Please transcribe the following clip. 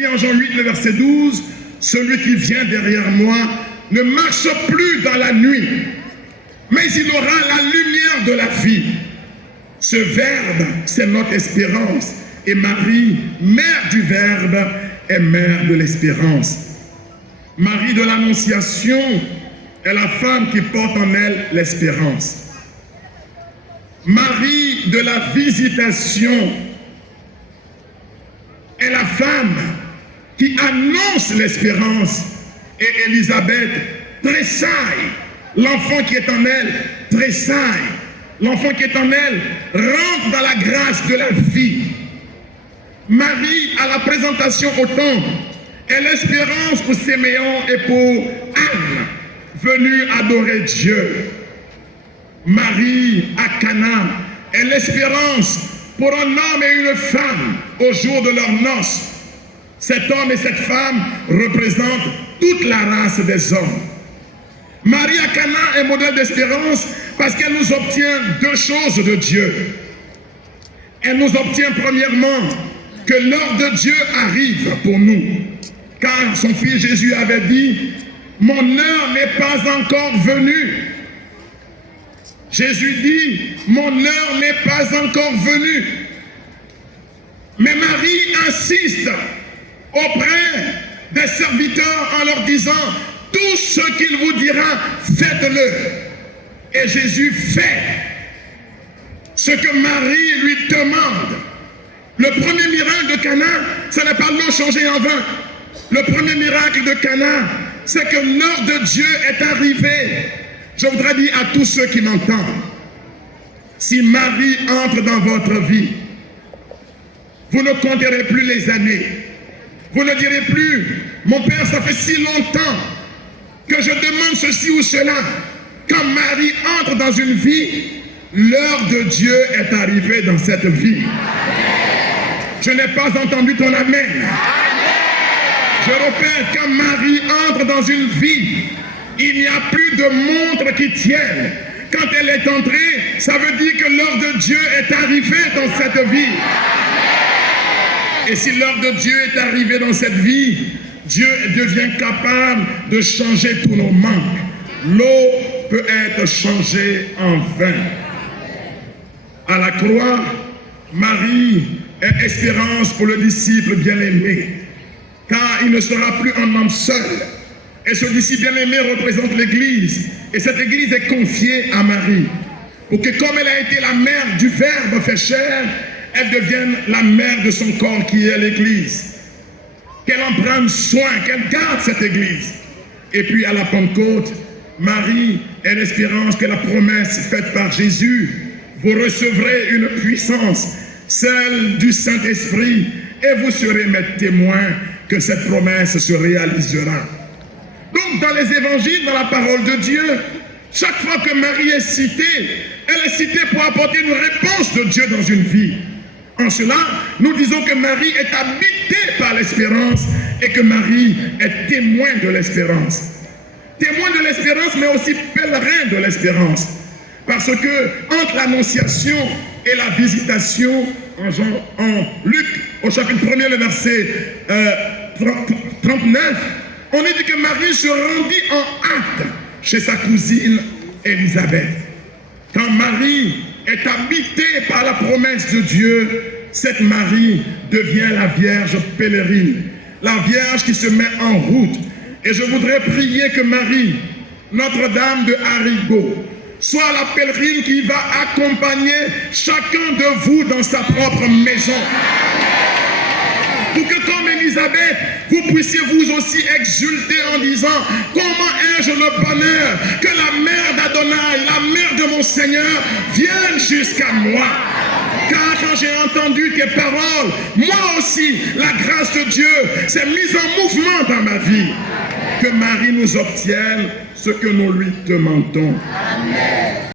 Et en Jean 8, le verset 12, celui qui vient derrière moi ne marche plus dans la nuit, mais il aura la lumière de la vie. Ce Verbe, c'est notre espérance. Et Marie, mère du Verbe, est mère de l'espérance. Marie de l'Annonciation est la femme qui porte en elle l'espérance. Marie de la Visitation est la femme qui annonce l'espérance. Et Élisabeth tressaille. L'enfant qui est en elle tressaille. L'enfant qui est en elle rentre dans la grâce de la vie. Marie, à la présentation au temple, est l'espérance pour Siméon et pour Anne, venus adorer Dieu. Marie, à Cana, est l'espérance pour un homme et une femme au jour de leurs noces. Cet homme et cette femme représentent toute la race des hommes. Marie à Cana est modèle d'espérance parce qu'elle nous obtient deux choses de Dieu. Elle nous obtient premièrement que l'heure de Dieu arrive pour nous. Car son fils Jésus avait dit, « Mon heure n'est pas encore venue. » Jésus dit, « Mon heure n'est pas encore venue. » Mais Marie insiste auprès des serviteurs en leur disant, « Tout ce qu'il vous dira, faites-le. » Et Jésus fait ce que Marie lui demande. Le premier miracle de Cana, ce n'est pas l'eau changée en vin. Le premier miracle de Cana, c'est que l'heure de Dieu est arrivée. Je voudrais dire à tous ceux qui m'entendent, si Marie entre dans votre vie, vous ne compterez plus les années. Vous ne direz plus, mon père, ça fait si longtemps que je demande ceci ou cela. Quand Marie entre dans une vie, l'heure de Dieu est arrivée dans cette vie. Je n'ai pas entendu ton amen. Je répète, quand Marie entre dans une vie, il n'y a plus de montre qui tienne. Quand elle est entrée, ça veut dire que l'heure de Dieu est arrivée dans cette vie. Et si l'heure de Dieu est arrivée dans cette vie, Dieu devient capable de changer tous nos manques. L'eau peut être changée en vin. À la croix, Marie est espérance pour le disciple bien-aimé, car il ne sera plus un homme seul. Et ce disciple bien-aimé représente l'Église, et cette Église est confiée à Marie, pour que comme elle a été la mère du Verbe fait chair, elle devienne la mère de son corps qui est l'Église. Qu'elle en prenne soin, qu'elle garde cette Église. Et puis à la Pentecôte, Marie est l'espérance que la promesse faite par Jésus, vous recevrez une puissance, celle du Saint-Esprit, et vous serez mes témoins que cette promesse se réalisera. Donc dans les évangiles, dans la parole de Dieu, chaque fois que Marie est citée, elle est citée pour apporter une réponse de Dieu dans une vie. En cela, nous disons que Marie est habitée par l'espérance et que Marie est témoin de l'espérance. Témoin de l'espérance, mais aussi pèlerin de l'espérance. Parce que entre l'Annonciation et la Visitation, en Luc, au chapitre 1er, le verset 39, on dit que Marie se rendit en hâte chez sa cousine Élisabeth. Quand Marie est habitée par la promesse de Dieu, cette Marie devient la Vierge pèlerine, la Vierge qui se met en route. Et je voudrais prier que Marie, Notre-Dame de Haribo, soit la pèlerine qui va accompagner chacun de vous dans sa propre maison. Pour que comme Élisabeth, vous puissiez vous aussi exulter en disant, comment ai-je le bonheur que la mère d'Adonai, la mère de mon Seigneur, vienne jusqu'à moi. Car quand j'ai entendu tes paroles, moi aussi, la grâce de Dieu s'est mise en mouvement dans ma vie. Que Marie nous obtienne ce que nous lui demandons. Amen.